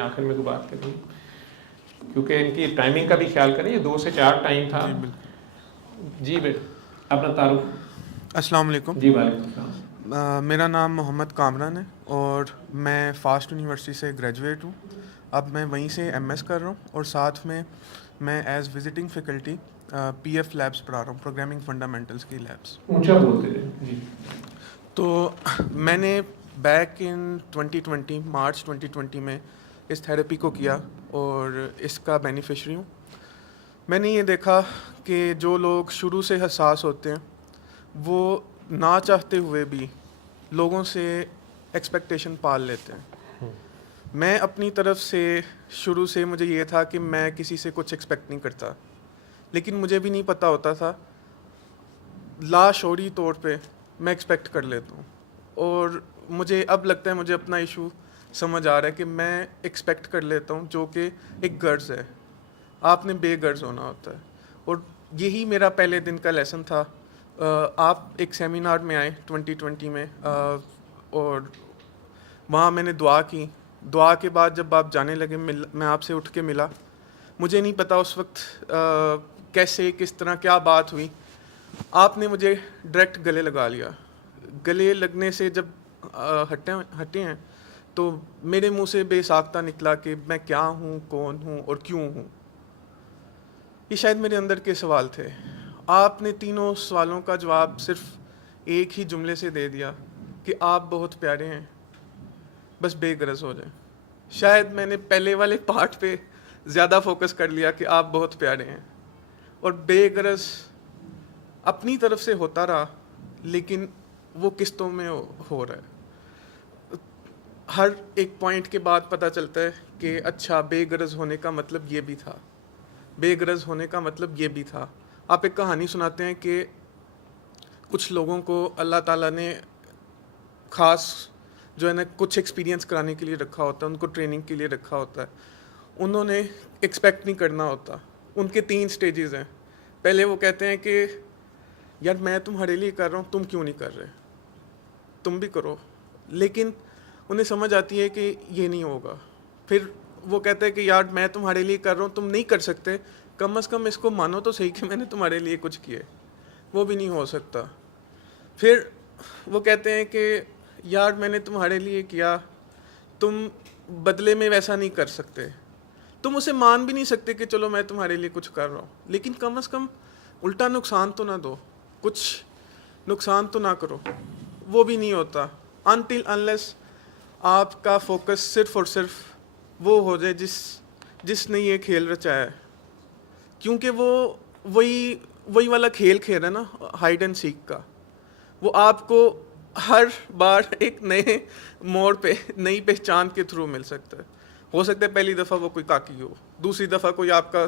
آخر میں تو بات کریں کیونکہ ان کی ٹائمنگ کا بھی خیال کریں. یہ 2 سے 4 ٹائم تھا. جی بیٹا اپنا تعارف. السلام علیکم. جی وعلیکم السلام. میرا نام محمد کامران ہے اور میں فاسٹ یونیورسٹی سے گریجویٹ ہوں. اب میں وہیں سے ایم ایس کر رہا ہوں اور ساتھ میں as visiting faculty P F labs پڑھا رہا ہوں, پروگرامنگ فنڈامنٹلس کی لیبس. اونچا بولتے ہیں جی. تو میں نے بیک ان 2020 مارچ 2020 میں اس تھراپی کو کیا اور اس کا بینیفیشری ہوں. میں نے یہ دیکھا کہ جو لوگ شروع سے حساس ہوتے ہیں وہ نہ چاہتے ہوئے بھی لوگوں سے ایکسپیکٹیشن پال لیتے ہیں. میں اپنی طرف سے شروع سے مجھے یہ تھا کہ میں کسی سے کچھ ایکسپیکٹ نہیں کرتا, لیکن مجھے بھی نہیں پتہ ہوتا تھا لاشعوری طور پہ میں ایکسپیکٹ کر لیتا ہوں. اور مجھے اب لگتا ہے مجھے اپنا ایشو سمجھ آ رہا ہے کہ میں ایکسپیکٹ کر لیتا ہوں, جو کہ ایک غرض ہے. آپ نے بے غرض ہونا ہوتا ہے, اور یہی میرا پہلے دن کا لیسن تھا. آپ ایک سیمینار میں آئے 2020 میں اور وہاں میں نے دعا کی. دعا کے بعد جب آپ جانے لگے میں آپ سے اٹھ کے ملا. مجھے نہیں پتا اس وقت کیسے کس طرح کیا بات ہوئی, آپ نے مجھے ڈائریکٹ گلے لگا لیا. گلے لگنے سے جب ہٹے ہیں تو میرے منہ سے بے ساختہ نکلا کہ میں کیا ہوں, کون ہوں اور کیوں ہوں. یہ شاید میرے اندر کے سوال تھے. آپ نے تینوں سوالوں کا جواب صرف ایک ہی جملے سے دے دیا کہ آپ بہت پیارے ہیں, بس بے غرض ہو جائیں. شاید میں نے پہلے والے پارٹ پہ زیادہ فوکس کر لیا کہ آپ بہت پیارے ہیں, اور بے غرض اپنی طرف سے ہوتا رہا, لیکن وہ قسطوں میں ہو رہا ہے. ہر ایک پوائنٹ کے بعد پتہ چلتا ہے کہ اچھا بے غرض ہونے کا مطلب یہ بھی تھا, بے غرض ہونے کا مطلب یہ بھی تھا. آپ ایک کہانی سناتے ہیں کہ کچھ لوگوں کو اللہ تعالیٰ نے خاص جو ہے نا کچھ ایکسپیرینس کرانے کے لیے رکھا ہوتا ہے, ان کو ٹریننگ کے لیے رکھا ہوتا ہے. انہوں نے ایکسپیکٹ نہیں کرنا ہوتا. ان کے 3 سٹیجز ہیں. پہلے وہ کہتے ہیں کہ یار میں تمہارے لیے کر رہا ہوں, تم کیوں نہیں کر رہے, تم بھی کرو. لیکن انہیں سمجھ آتی ہے کہ یہ نہیں ہوگا. پھر وہ کہتے ہیں کہ یار میں تمہارے لیے کر رہا ہوں, تم نہیں کر سکتے, کم از کم اس کو مانو تو صحیح کہ میں نے تمہارے لیے کچھ کیے. وہ بھی نہیں ہو سکتا. پھر وہ کہتے ہیں کہ یار میں نے تمہارے لیے کیا, تم بدلے میں ویسا نہیں کر سکتے, تم اسے مان بھی نہیں سکتے کہ چلو میں تمہارے لیے کچھ کر رہا ہوں, لیکن کم از کم الٹا نقصان تو نہ دو, کچھ نقصان تو نہ کرو. وہ بھی نہیں ہوتا until unless آپ کا فوکس صرف اور صرف وہ ہو جائے جس نے یہ کھیل رچایا ہے. کیونکہ وہ وہی والا کھیل کھیل رہا ہے نا, ہائیڈ اینڈ سیک کا. وہ آپ کو ہر بار ایک نئے موڑ پہ نئی پہچان کے تھرو مل سکتا ہے. ہو سکتا ہے پہلی دفعہ وہ کوئی کاکی ہو, دوسری دفعہ کوئی آپ کا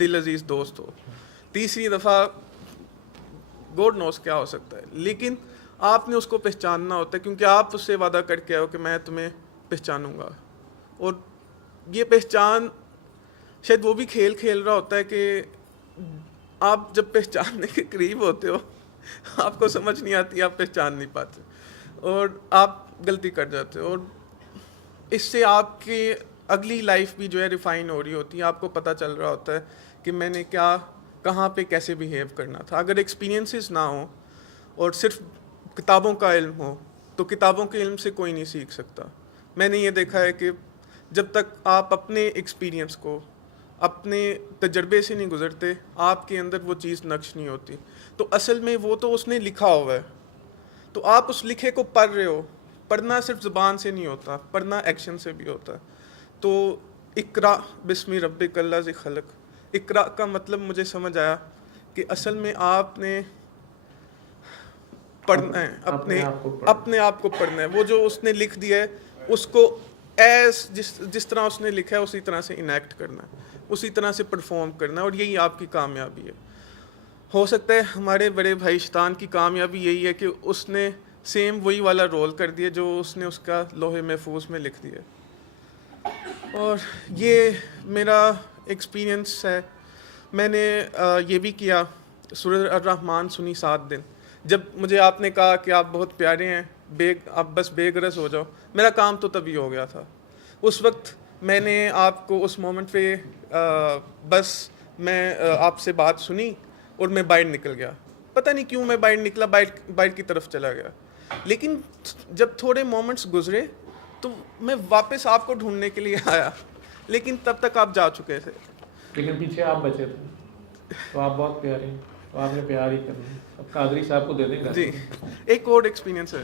دل عزیز دوست ہو, تیسری دفعہ گوڈ نوز کیا ہو سکتا ہے. لیکن آپ نے اس کو پہچاننا ہوتا ہے, کیونکہ آپ اس سے وعدہ کر کے آؤ کہ میں تمہیں پہچانوں گا. اور یہ پہچان شاید وہ بھی کھیل رہا ہوتا ہے کہ آپ جب پہچاننے کے قریب ہوتے ہو آپ کو سمجھ نہیں آتی, آپ پہچان نہیں پاتے اور آپ غلطی کر جاتے ہو. اور اس سے آپ کی اگلی لائف بھی جو ہے ریفائن ہو رہی ہوتی ہے. آپ کو پتہ چل رہا ہوتا ہے کہ میں نے کیا کہاں پہ کیسے بیہیو کرنا تھا. اگر ایکسپیرینسز نہ ہوں اور صرف کتابوں کا علم ہو تو کتابوں کے علم سے کوئی نہیں سیکھ سکتا. میں نے یہ دیکھا ہے کہ جب تک آپ اپنے ایکسپیرینس کو اپنے تجربے سے نہیں گزرتے آپ کے اندر وہ چیز نقش نہیں ہوتی. تو اصل میں وہ تو اس نے لکھا ہوا ہے, تو آپ اس لکھے کو پڑھ رہے ہو. پڑھنا صرف زبان سے نہیں ہوتا, پڑھنا ایکشن سے بھی ہوتا ہے. تو اقرا بسم ربک الذی خلق, اقرا کا مطلب مجھے سمجھ آیا کہ اصل میں آپ نے پڑھنا ہے, اپنے آپ کو پڑھنا ہے. وہ جو اس نے لکھ دیا ہے اس کو جس طرح اس نے لکھا ہے اسی طرح سے انیکٹ کرنا ہے, اسی طرح سے پرفارم کرنا ہے, اور یہی آپ کی کامیابی ہے. ہو سکتا ہے ہمارے بڑے بھائی شیطان کی کامیابی یہی ہے کہ اس نے سیم وہی والا رول کر دیا جو اس نے اس کا لوح محفوظ میں لکھ دیا. اور یہ میرا ایکسپیرینس ہے. میں نے یہ بھی کیا, سورۃ الرحمن سنی 7 دن. جب مجھے آپ نے کہا کہ آپ بہت پیارے ہیں, آپ بس بے غرض ہو جاؤ, میرا کام تو تبھی ہو گیا تھا. اس وقت میں نے آپ کو اس مومنٹ پہ بس میں آپ سے بات سنی اور میں باہر نکل گیا. پتہ نہیں کیوں میں باہر نکلا, باہر کی طرف چلا گیا. لیکن جب تھوڑے مومنٹس گزرے تو میں واپس آپ کو ڈھونڈنے کے لیے آیا, لیکن تب تک آپ جا چکے تھے. لیکن پیچھے آپ بچے تھے, تو آپ بہت پیارے ہیں, تو آپ نے پیار ہی کرنا ہے. اب قادری صاحب کو دے دیں گے. جی, ایک اور ایکسپیرینس ہے.